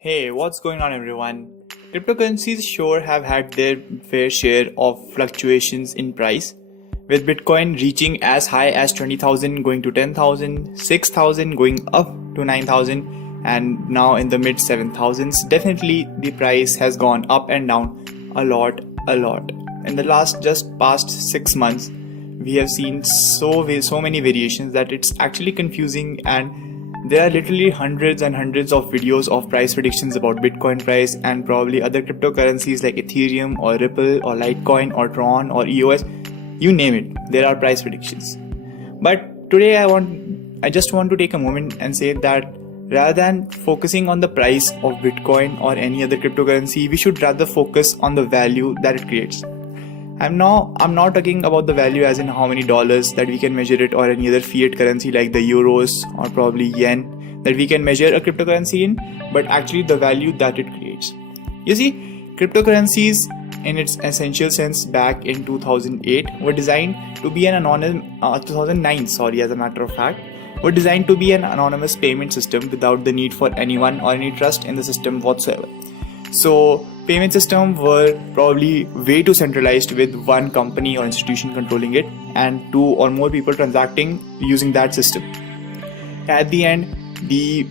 Hey, what's going on everyone? Cryptocurrencies sure have had their fair share of fluctuations in price, with Bitcoin reaching as high as 20,000 going to 10,000, 6,000 going up to 9,000 and now in the mid 7,000s. Definitely the price has gone up and down a lot. In the past 6 months, we have seen so many variations that it's actually confusing, and there are literally hundreds and hundreds of videos of price predictions about Bitcoin price and probably other cryptocurrencies like Ethereum or Ripple or Litecoin or Tron or EOS. You name it, there are price predictions. But today I just want to take a moment and say that rather than focusing on the price of Bitcoin or any other cryptocurrency, we should rather focus on the value that it creates. I'm not talking about the value as in how many dollars that we can measure it, or any other fiat currency like the euros or probably yen that we can measure a cryptocurrency in, but actually the value that it creates. You see, cryptocurrencies in its essential sense back in 2008 were designed to be an anonymous 2009 as a matter of fact, were designed to be an anonymous payment system without the need for anyone or any trust in the system whatsoever. So payment systems were probably way too centralized with one company or institution controlling it and two or more people transacting using that system. At the end, the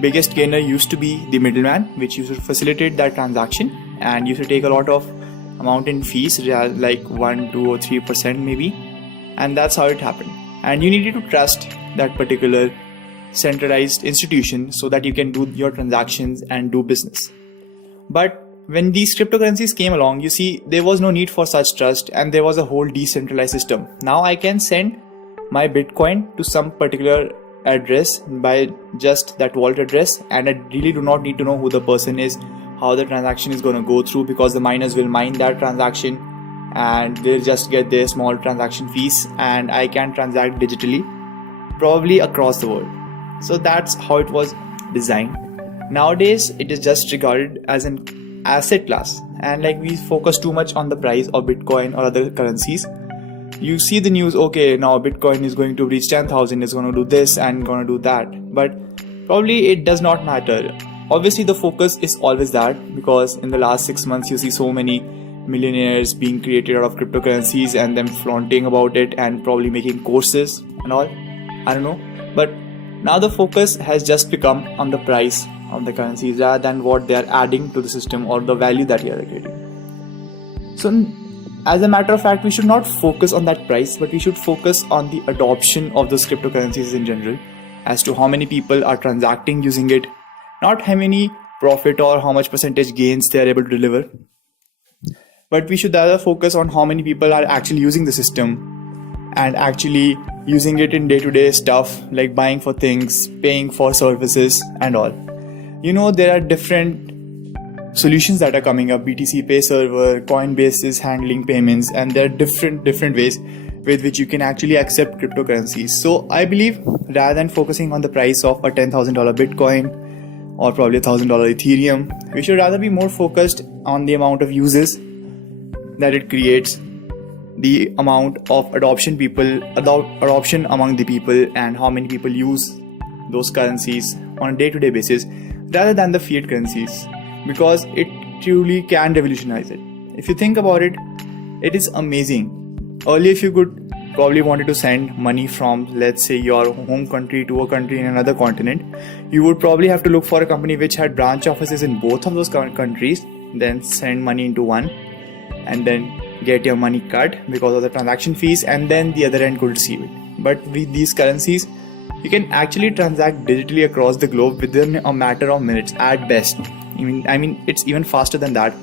biggest gainer used to be the middleman, which used to facilitate that transaction and used to take a lot of amount in fees, like 1, 2 or 3% maybe, and that's how it happened. And you needed to trust that particular centralized institution so that you can do your transactions and do business. But when these cryptocurrencies came along, you see, there was no need for such trust and there was a whole decentralized system. Now I can send my Bitcoin to some particular address by just that wallet address, and I really do not need to know who the person is, how the transaction is going to go through, because the miners will mine that transaction and they'll just get their small transaction fees, and I can transact digitally, probably across the world. So that's how it was designed. Nowadays, it is just regarded as an asset class, and like we focus too much on the price of Bitcoin or other currencies. You see the news, okay, now Bitcoin is going to reach 10,000, it's going to do this and going to do that, but probably it does not matter. Obviously, the focus is always that, because in the last 6 months, you see so many millionaires being created out of cryptocurrencies and them flaunting about it and probably making courses and all. I don't know, but now the focus has just become on the price of the currencies rather than what they are adding to the system or the value that they are creating. So as a matter of fact, we should not focus on that price, but we should focus on the adoption of those cryptocurrencies in general, as to how many people are transacting using it, not how many profit or how much percentage gains they are able to deliver. But we should rather focus on how many people are actually using the system and actually using it in day-to-day stuff like buying for things, paying for services and all. You know, there are different solutions that are coming up. BTC Pay Server, Coinbase is handling payments, and there are different ways with which you can actually accept cryptocurrencies. So I believe rather than focusing on the price of a $10,000 Bitcoin or probably $1,000 Ethereum, we should rather be more focused on the amount of uses that it creates, the amount of adoption among the people, and how many people use those currencies on a day-to-day basis rather than the fiat currencies, because it truly can revolutionize it. If you think about it, it is amazing. Earlier, if you could probably wanted to send money from, let's say, your home country to a country in another continent, you would probably have to look for a company which had branch offices in both of those countries, then send money into one and then get your money cut because of the transaction fees, and then the other end could receive it. But with these currencies, you can actually transact digitally across the globe within a matter of minutes at best. I mean, it's even faster than that,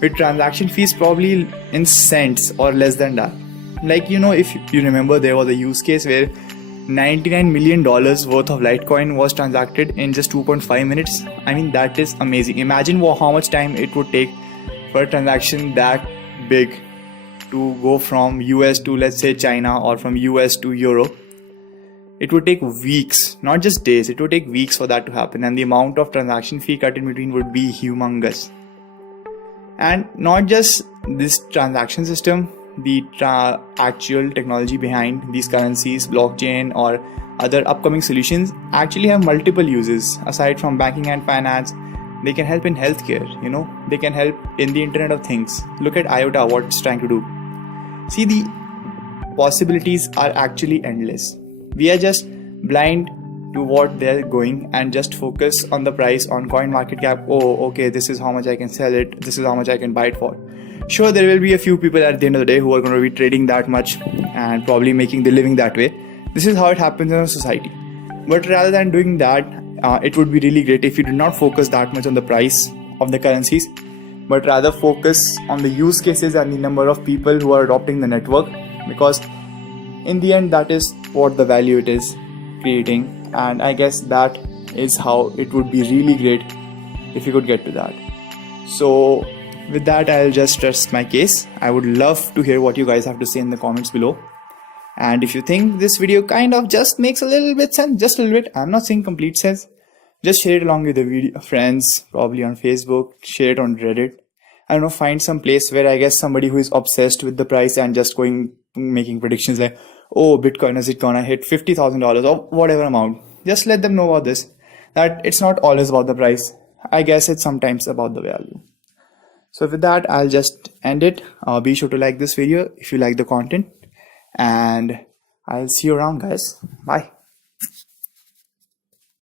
with transaction fees probably in cents or less than that. Like, you know, if you remember, there was a use case where $99 million worth of Litecoin was transacted in just 2.5 minutes. I mean, that is amazing. Imagine how much time it would take for a transaction that big to go from US to, let's say, China, or from US to Euro. It would take weeks, not just days. It would take weeks for that to happen, and the amount of transaction fee cut in between would be humongous. And not just this transaction system, the actual technology behind these currencies, blockchain or other upcoming solutions actually have multiple uses. Aside from banking and finance, They can help in healthcare, they can help in the Internet of Things. Look at IOTA, what it's trying to do. See, the possibilities are actually endless. We are just blind to what they're going and just focus on the price on coin market cap. Oh, okay, this is how much I can sell it, this is how much I can buy it for. Sure, there will be a few people at the end of the day who are going to be trading that much and probably making the living that way. This is how it happens in a society. But rather than doing that, it would be really great if you do not focus that much on the price of the currencies, but rather focus on the use cases and the number of people who are adopting the network, because in the end that is what the value it is creating. And I guess that is how it would be really great if you could get to that. So with that, I'll just rest my case. I would love to hear what you guys have to say in the comments below. And if you think this video kind of just makes a little bit sense, just a little bit, I'm not saying complete sense, just share it along with the video, friends, probably on Facebook, share it on Reddit. I don't know, find some place where I guess somebody who is obsessed with the price and just making predictions like, oh, Bitcoin, is it gonna hit $50,000 or whatever amount. Just let them know about this, that it's not always about the price. I guess it's sometimes about the value. So with that, I'll just end it. Be sure to like this video if you like the content, and I'll see you around, guys. Bye.